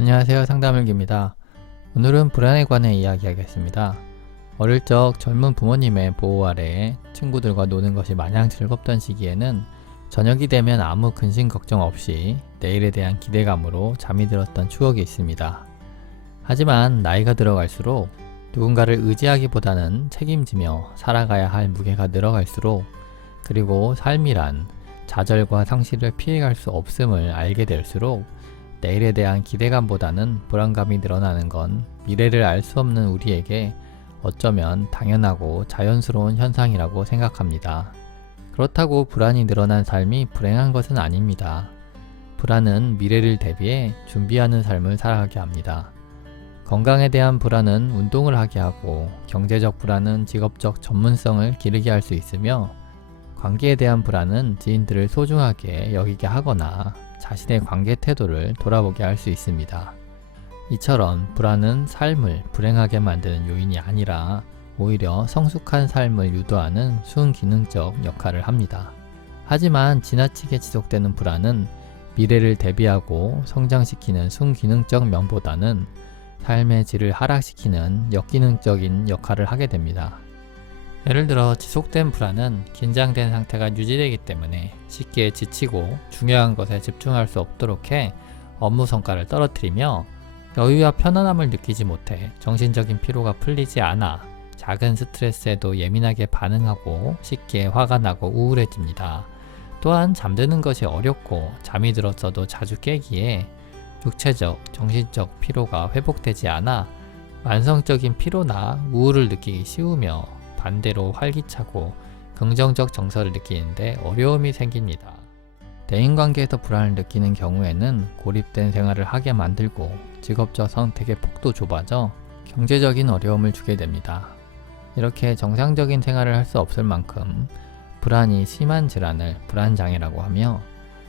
안녕하세요, 상담일기입니다. 오늘은 불안에 관해 이야기하겠습니다. 어릴 적 젊은 부모님의 보호 아래에 친구들과 노는 것이 마냥 즐겁던 시기에는 저녁이 되면 아무 근심 걱정 없이 내일에 대한 기대감으로 잠이 들었던 추억이 있습니다. 하지만 나이가 들어갈수록 누군가를 의지하기보다는 책임지며 살아가야 할 무게가 늘어갈수록, 그리고 삶이란 좌절과 상실을 피해갈 수 없음을 알게 될수록 내일에 대한 기대감보다는 불안감이 늘어나는 건 미래를 알 수 없는 우리에게 어쩌면 당연하고 자연스러운 현상이라고 생각합니다. 그렇다고 불안이 늘어난 삶이 불행한 것은 아닙니다. 불안은 미래를 대비해 준비하는 삶을 살아가게 합니다. 건강에 대한 불안은 운동을 하게 하고, 경제적 불안은 직업적 전문성을 기르게 할 수 있으며, 관계에 대한 불안은 지인들을 소중하게 여기게 하거나 자신의 관계 태도를 돌아보게 할 수 있습니다. 이처럼 불안은 삶을 불행하게 만드는 요인이 아니라 오히려 성숙한 삶을 유도하는 순기능적 역할을 합니다. 하지만 지나치게 지속되는 불안은 미래를 대비하고 성장시키는 순기능적 면보다는 삶의 질을 하락시키는 역기능적인 역할을 하게 됩니다. 예를 들어 지속된 불안은 긴장된 상태가 유지되기 때문에 쉽게 지치고 중요한 것에 집중할 수 없도록 해 업무 성과를 떨어뜨리며, 여유와 편안함을 느끼지 못해 정신적인 피로가 풀리지 않아 작은 스트레스에도 예민하게 반응하고 쉽게 화가 나고 우울해집니다. 또한 잠드는 것이 어렵고 잠이 들었어도 자주 깨기에 육체적, 정신적 피로가 회복되지 않아 만성적인 피로나 우울을 느끼기 쉬우며, 반대로 활기차고 긍정적 정서를 느끼는데 어려움이 생깁니다. 대인관계에서 불안을 느끼는 경우에는 고립된 생활을 하게 만들고 직업적 선택의 폭도 좁아져 경제적인 어려움을 주게 됩니다. 이렇게 정상적인 생활을 할 수 없을 만큼 불안이 심한 질환을 불안장애라고 하며,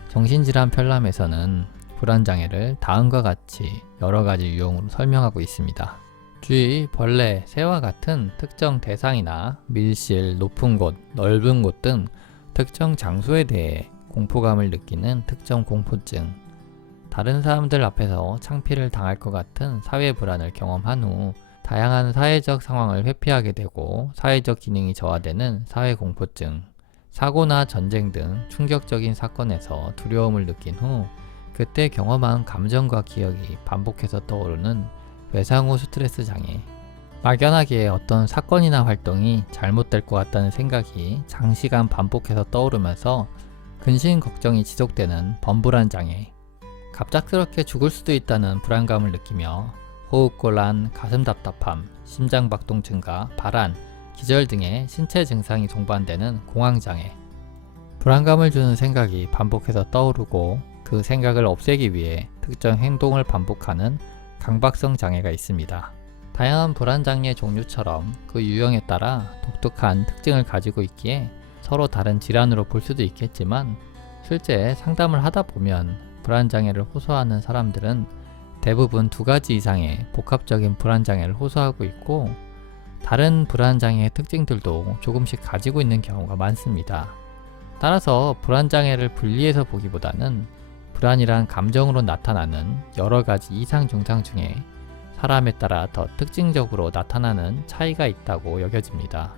정신질환 편람에서는 불안장애를 다음과 같이 여러 가지 유형으로 설명하고 있습니다. 쥐, 벌레, 새와 같은 특정 대상이나 밀실, 높은 곳, 넓은 곳 등 특정 장소에 대해 공포감을 느끼는 특정 공포증, 다른 사람들 앞에서 창피를 당할 것 같은 사회 불안을 경험한 후 다양한 사회적 상황을 회피하게 되고 사회적 기능이 저하되는 사회 공포증, 사고나 전쟁 등 충격적인 사건에서 두려움을 느낀 후 그때 경험한 감정과 기억이 반복해서 떠오르는 외상 후 스트레스 장애, 막연하게 어떤 사건이나 활동이 잘못될 것 같다는 생각이 장시간 반복해서 떠오르면서 근심 걱정이 지속되는 범불안 장애, 갑작스럽게 죽을 수도 있다는 불안감을 느끼며 호흡곤란, 가슴 답답함, 심장박동 증가, 발한, 기절 등의 신체 증상이 동반되는 공황장애, 불안감을 주는 생각이 반복해서 떠오르고 그 생각을 없애기 위해 특정 행동을 반복하는 강박성 장애가 있습니다. 다양한 불안장애 종류처럼 그 유형에 따라 독특한 특징을 가지고 있기에 서로 다른 질환으로 볼 수도 있겠지만, 실제 상담을 하다 보면 불안장애를 호소하는 사람들은 대부분 두 가지 이상의 복합적인 불안장애를 호소하고 있고, 다른 불안장애의 특징들도 조금씩 가지고 있는 경우가 많습니다. 따라서 불안장애를 분리해서 보기보다는 불안이란 감정으로 나타나는 여러 가지 이상 증상 중에 사람에 따라 더 특징적으로 나타나는 차이가 있다고 여겨집니다.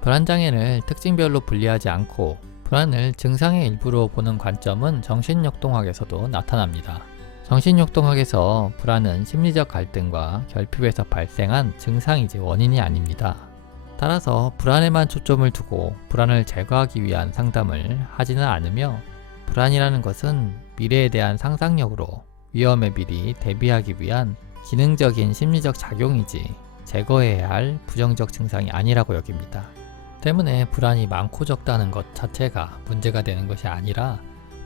불안장애를 특징별로 분리하지 않고 불안을 증상의 일부로 보는 관점은 정신역동학에서도 나타납니다. 정신역동학에서 불안은 심리적 갈등과 결핍에서 발생한 증상이지 원인이 아닙니다. 따라서 불안에만 초점을 두고 불안을 제거하기 위한 상담을 하지는 않으며, 불안이라는 것은 미래에 대한 상상력으로 위험에 미리 대비하기 위한 기능적인 심리적 작용이지 제거해야 할 부정적 증상이 아니라고 여깁니다. 때문에 불안이 많고 적다는 것 자체가 문제가 되는 것이 아니라,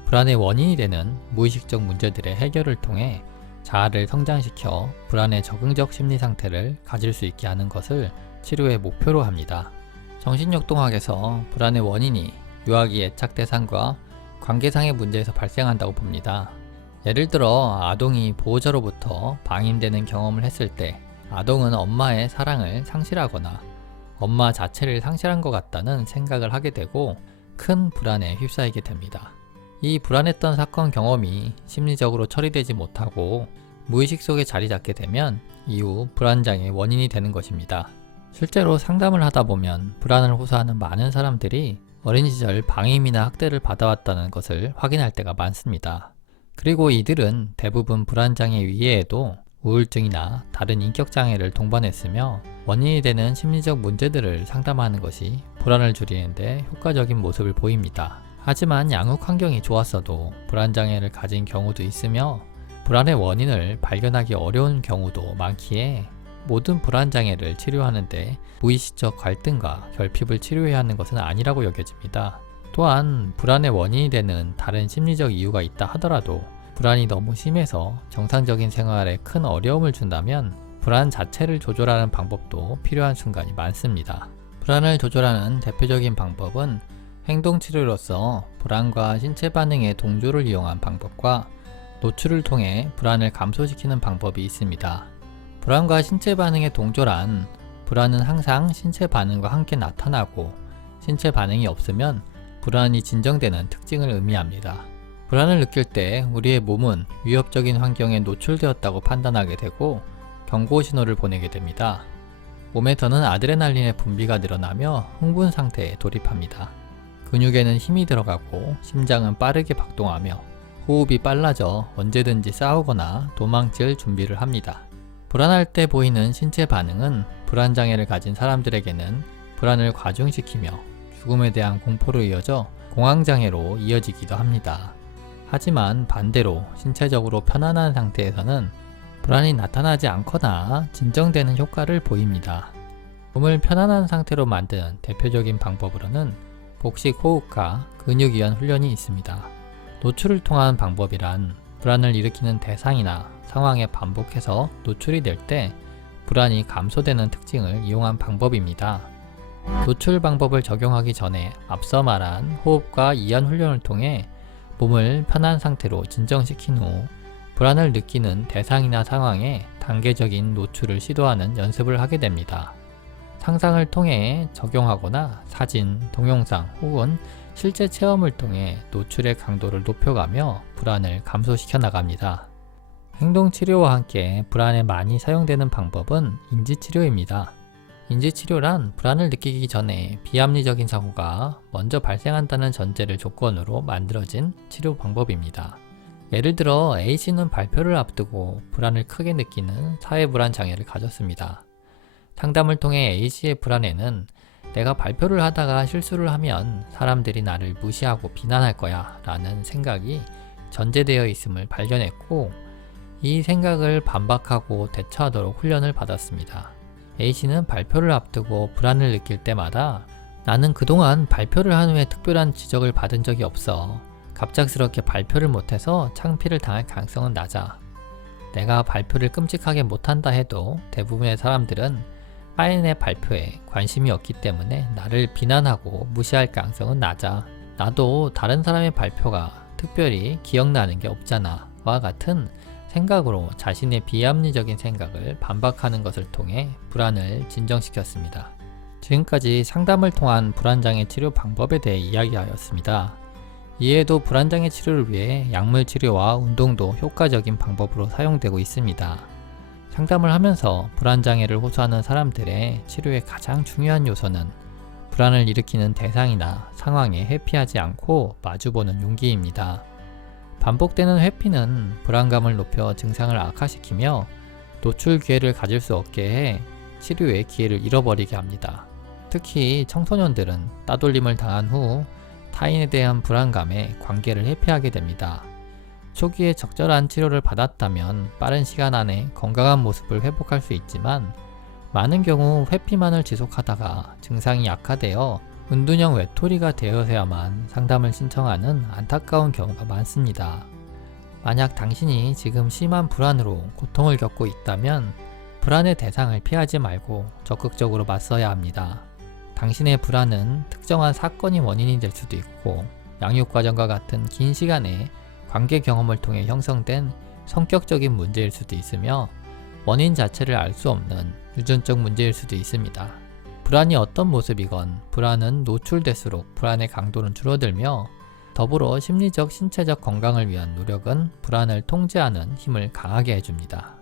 불안의 원인이 되는 무의식적 문제들의 해결을 통해 자아를 성장시켜 불안의 적응적 심리 상태를 가질 수 있게 하는 것을 치료의 목표로 합니다. 정신역동학에서 불안의 원인이 유아기 애착 대상과 관계상의 문제에서 발생한다고 봅니다. 예를 들어 아동이 보호자로부터 방임되는 경험을 했을 때 아동은 엄마의 사랑을 상실하거나 엄마 자체를 상실한 것 같다는 생각을 하게 되고 큰 불안에 휩싸이게 됩니다. 이 불안했던 사건 경험이 심리적으로 처리되지 못하고 무의식 속에 자리 잡게 되면 이후 불안장애의 원인이 되는 것입니다. 실제로 상담을 하다 보면 불안을 호소하는 많은 사람들이 어린 시절 방임이나 학대를 받아왔다는 것을 확인할 때가 많습니다. 그리고 이들은 대부분 불안장애 이외에도 우울증이나 다른 인격장애를 동반했으며 원인이 되는 심리적 문제들을 상담하는 것이 불안을 줄이는데 효과적인 모습을 보입니다. 하지만 양육 환경이 좋았어도 불안장애를 가진 경우도 있으며 불안의 원인을 발견하기 어려운 경우도 많기에 모든 불안장애를 치료하는데 무의식적 갈등과 결핍을 치료해야 하는 것은 아니라고 여겨집니다. 또한 불안의 원인이 되는 다른 심리적 이유가 있다 하더라도 불안이 너무 심해서 정상적인 생활에 큰 어려움을 준다면 불안 자체를 조절하는 방법도 필요한 순간이 많습니다. 불안을 조절하는 대표적인 방법은 행동치료로서 불안과 신체 반응의 동조를 이용한 방법과 노출을 통해 불안을 감소시키는 방법이 있습니다. 불안과 신체 반응의 동조란 불안은 항상 신체 반응과 함께 나타나고 신체 반응이 없으면 불안이 진정되는 특징을 의미합니다. 불안을 느낄 때 우리의 몸은 위협적인 환경에 노출되었다고 판단하게 되고 경고 신호를 보내게 됩니다. 몸에서는 아드레날린의 분비가 늘어나며 흥분 상태에 돌입합니다. 근육에는 힘이 들어가고 심장은 빠르게 박동하며 호흡이 빨라져 언제든지 싸우거나 도망칠 준비를 합니다. 불안할 때 보이는 신체 반응은 불안장애를 가진 사람들에게는 불안을 과중시키며 죽음에 대한 공포로 이어져 공황장애로 이어지기도 합니다. 하지만 반대로 신체적으로 편안한 상태에서는 불안이 나타나지 않거나 진정되는 효과를 보입니다. 몸을 편안한 상태로 만드는 대표적인 방법으로는 복식 호흡과 근육이완 훈련이 있습니다. 노출을 통한 방법이란 불안을 일으키는 대상이나 상황에 반복해서 노출이 될 때 불안이 감소되는 특징을 이용한 방법입니다. 노출 방법을 적용하기 전에 앞서 말한 호흡과 이완 훈련을 통해 몸을 편한 상태로 진정시킨 후 불안을 느끼는 대상이나 상황에 단계적인 노출을 시도하는 연습을 하게 됩니다. 상상을 통해 적용하거나 사진, 동영상 혹은 실제 체험을 통해 노출의 강도를 높여가며 불안을 감소시켜 나갑니다. 행동치료와 함께 불안에 많이 사용되는 방법은 인지치료입니다. 인지치료란 불안을 느끼기 전에 비합리적인 사고가 먼저 발생한다는 전제를 조건으로 만들어진 치료 방법입니다. 예를 들어 A씨는 발표를 앞두고 불안을 크게 느끼는 사회불안 장애를 가졌습니다. 상담을 통해 A씨의 불안에는 내가 발표를 하다가 실수를 하면 사람들이 나를 무시하고 비난할 거야 라는 생각이 전제되어 있음을 발견했고 이 생각을 반박하고 대처하도록 훈련을 받았습니다. A씨는 발표를 앞두고 불안을 느낄 때마다 나는 그동안 발표를 한 후에 특별한 지적을 받은 적이 없어. 갑작스럽게 발표를 못해서 창피를 당할 가능성은 낮아. 내가 발표를 끔찍하게 못한다 해도 대부분의 사람들은 타인의 발표에 관심이 없기 때문에 나를 비난하고 무시할 가능성은 낮아. 나도 다른 사람의 발표가 특별히 기억나는 게 없잖아. 와 같은 생각으로 자신의 비합리적인 생각을 반박하는 것을 통해 불안을 진정시켰습니다. 지금까지 상담을 통한 불안장애 치료 방법에 대해 이야기하였습니다. 이외에도 불안장애 치료를 위해 약물 치료와 운동도 효과적인 방법으로 사용되고 있습니다. 상담을 하면서 불안장애를 호소하는 사람들의 치료의 가장 중요한 요소는 불안을 일으키는 대상이나 상황에 회피하지 않고 마주보는 용기입니다. 반복되는 회피는 불안감을 높여 증상을 악화시키며 노출 기회를 가질 수 없게 해 치료의 기회를 잃어버리게 합니다. 특히 청소년들은 따돌림을 당한 후 타인에 대한 불안감에 관계를 회피하게 됩니다. 초기에 적절한 치료를 받았다면 빠른 시간 안에 건강한 모습을 회복할 수 있지만 많은 경우 회피만을 지속하다가 증상이 악화되어 은둔형 외톨이가 되어서야만 상담을 신청하는 안타까운 경우가 많습니다. 만약 당신이 지금 심한 불안으로 고통을 겪고 있다면 불안의 대상을 피하지 말고 적극적으로 맞서야 합니다. 당신의 불안은 특정한 사건이 원인이 될 수도 있고 양육 과정과 같은 긴 시간의 관계 경험을 통해 형성된 성격적인 문제일 수도 있으며 원인 자체를 알 수 없는 유전적 문제일 수도 있습니다. 불안이 어떤 모습이건 불안은 노출될수록 불안의 강도는 줄어들며 더불어 심리적, 신체적 건강을 위한 노력은 불안을 통제하는 힘을 강하게 해줍니다.